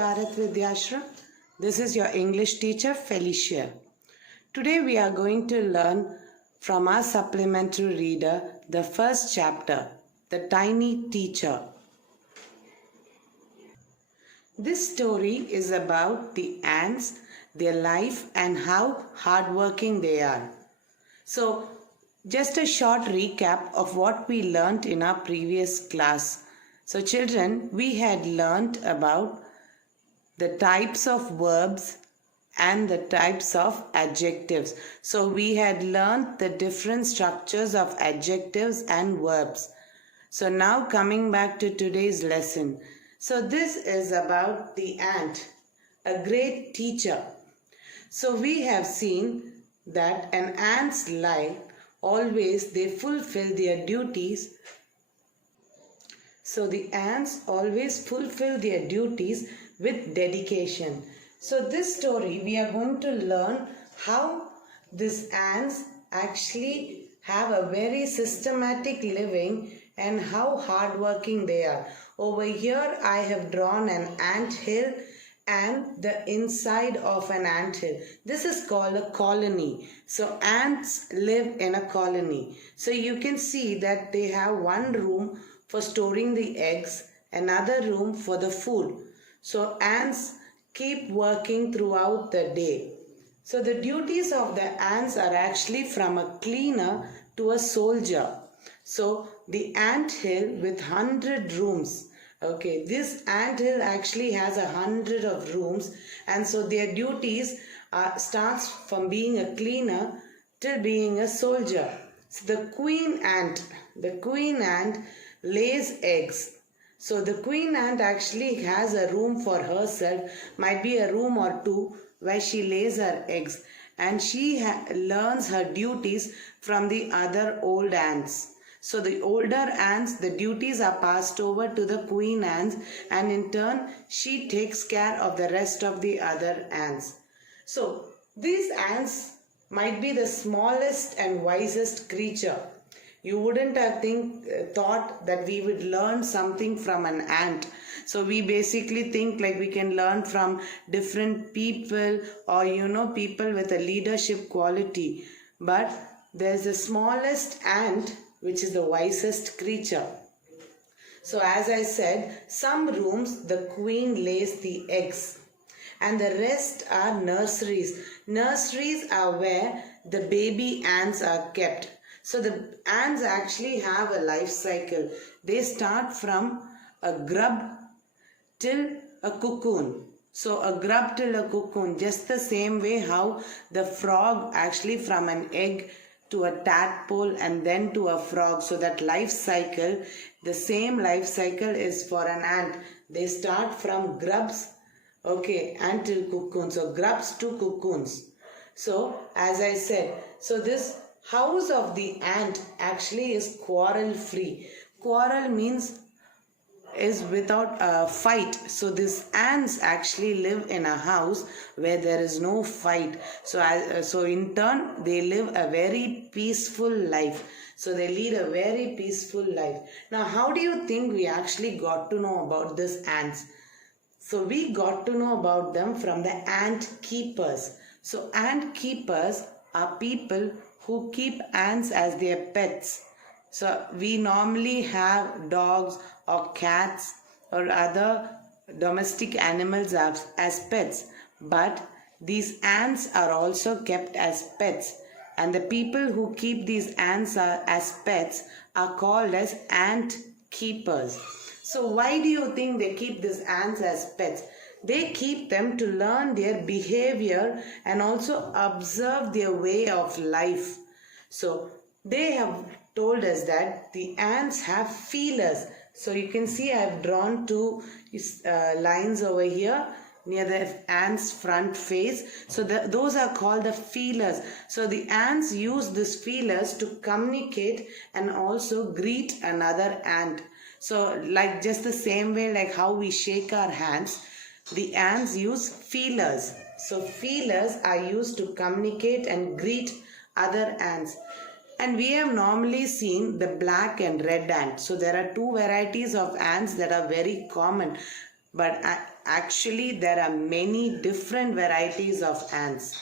Bharat Vidyashram. This is your English teacher Felicia. Today we are going to learn from our supplementary reader the first chapter, The Tiny Teacher. This story is about the ants, their life and how hardworking they are. So just a short recap of what we learnt in our previous class. So children, we had learnt about the types of verbs and the types of adjectives. So we had learnt the different structures of adjectives and verbs. So now coming back to today's lesson. So this is about the ant, a great teacher. So we have seen that an ant's life, always they fulfill their duties. So the ants always fulfill their duties with dedication. So this story we are going to learn how these ants actually have a very systematic living and how hardworking they are. Over here I have drawn an ant hill and the inside of an ant hill. This is called a colony. So ants live in a colony. So you can see that they have one room for storing the eggs, another room for the food. So ants keep working throughout the day. So the duties of the ants are actually from a cleaner to a soldier. So the ant hill with 100 rooms. Okay, this ant hill actually has 100 of rooms, and so their duties starts from being a cleaner till being a soldier. So the queen ant lays eggs. So the queen ant actually has a room for herself, might be a room or two where she lays her eggs, and she learns her duties from the other old ants. So the older ants, the duties are passed over to the queen ants, and in turn she takes care of the rest of the other ants. So these ants might be the smallest and wisest creature. You wouldn't have thought that we would learn something from an ant. So we basically think like we can learn from different people or people with a leadership quality. But there's the smallest ant which is the wisest creature. So as I said, some rooms the queen lays the eggs and the rest are nurseries. Nurseries are where the baby ants are kept. So the ants actually have a life cycle. They start from a grub till a cocoon. So a grub till a cocoon, just the same way how the frog actually from an egg to a tadpole and then to a frog. So that life cycle, the same life cycle is for an ant. They start from grubs, okay, until cocoons. So grubs to cocoons. So as I said, so this house of the ant actually is quarrel free. Quarrel means is without a fight. So these ants actually live in a house where there is no fight. So in turn they live a very peaceful life. So they lead a very peaceful life. Now how do you think we actually got to know about these ants? So we got to know about them from the ant keepers. So ant keepers are people who keep ants as their pets. So we normally have dogs or cats or other domestic animals as pets, but these ants are also kept as pets, and the people who keep these ants as pets are called as ant keepers. So why do you think they keep these ants as pets? They keep them to learn their behavior and also observe their way of life. So they have told us that the ants have feelers. So you can see I have drawn two lines over here near the ant's front face. So those are called the feelers. So the ants use these feelers to communicate and also greet another ant. So like just the same way like how we shake our hands, the ants use feelers. So feelers are used to communicate and greet other ants. And we have normally seen the black and red ant. So there are two varieties of ants that are very common. but actually there are many different varieties of ants.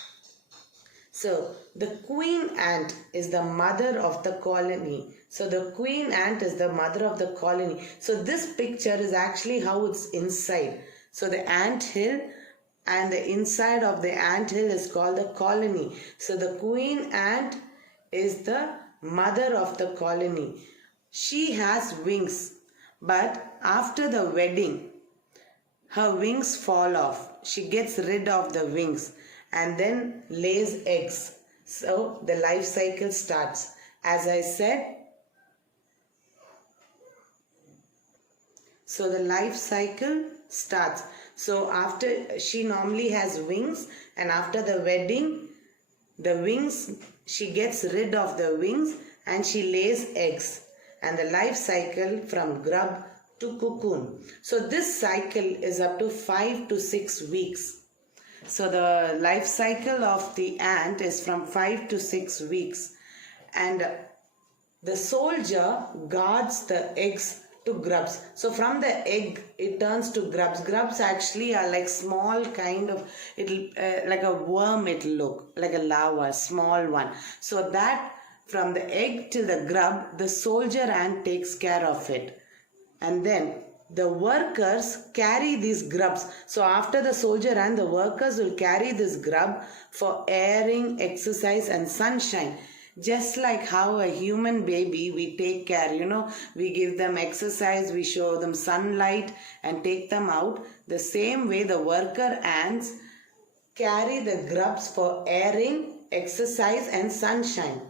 So the queen ant is the mother of the colony. So the queen ant is the mother of the colony. So this picture is actually how it's inside. So the ant hill and the inside of the ant hill is called the colony. So the queen ant is the mother of the colony. She has wings, but after the wedding, her wings fall off. She gets rid of the wings and then lays eggs. So the life cycle starts. As I said, so the life cycle starts. So after, she normally has wings, and after the wedding, the wings, she gets rid of the wings and she lays eggs. And the life cycle from grub to cocoon. So this cycle is up to 5 to 6 weeks. So the life cycle of the ant is from 5 to 6 weeks. And the soldier guards the eggs to grubs. So from the egg, it turns to grubs. Grubs actually are like small kind of, like a worm it'll look, like a larva, small one. So that from the egg till the grub, the soldier ant takes care of it. And then the workers carry these grubs. So after the soldier ant, the workers will carry this grub for airing, exercise and sunshine. Just like how a human baby, we take care, we give them exercise, we show them sunlight and take them out. The same way the worker ants carry the grubs for airing, exercise and sunshine.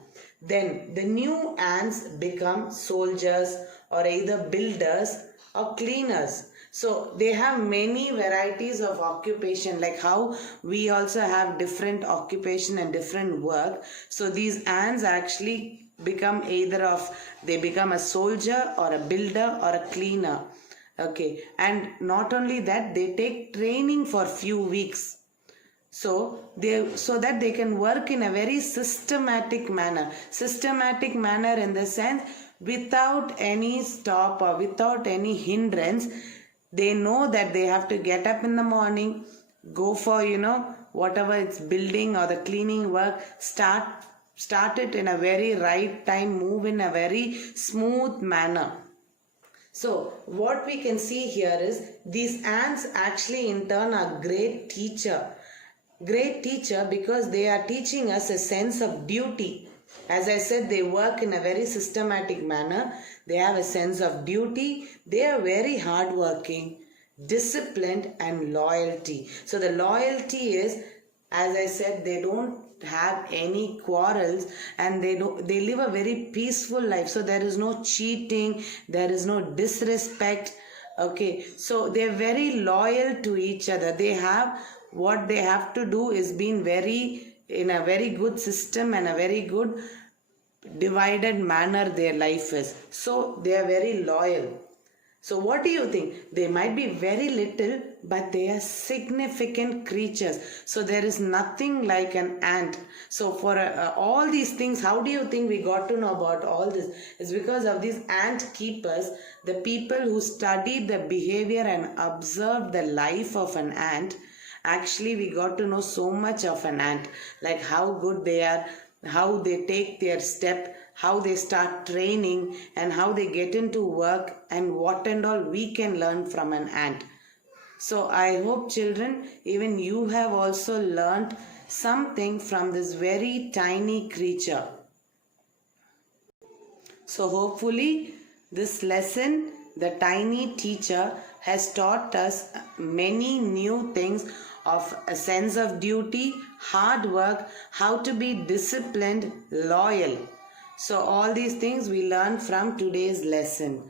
Then the new ants become soldiers or either builders or cleaners. So they have many varieties of occupation, like how we also have different occupation and different work. So these ants actually become they become a soldier or a builder or a cleaner. Okay, and not only that, they take training for few weeks. So that they can work in a very systematic manner. Systematic manner in the sense, without any stop or without any hindrance. They know that they have to get up in the morning, go for, whatever it's building or the cleaning work, start it in a very right time, move in a very smooth manner. So what we can see here is, these ants actually in turn are great teacher. Great teacher because they are teaching us a sense of duty. As I said, they work in a very systematic manner. They have a sense of duty. They are very hardworking, disciplined and loyalty. So the loyalty is, as I said, they don't have any quarrels and they live a very peaceful life. So there is no cheating, there is no disrespect. Okay, so they are very loyal to each other. They have, what they have to do is being in a very good system and a very good divided manner their life is. So they are very loyal. So what do you think? They might be very little, but they are significant creatures. So there is nothing like an ant. So for all these things, how do you think we got to know about all this? It's because of these ant keepers, the people who studied the behavior and observed the life of an ant. Actually, we got to know so much of an ant, like how good they are, how they take their step, how they start training and how they get into work, and what and all we can learn from an ant. So I hope, children, even you have also learned something from this very tiny creature. So hopefully this lesson, the tiny teacher, has taught us many new things of a sense of duty, hard work, how to be disciplined, loyal. So all these things we learn from today's lesson.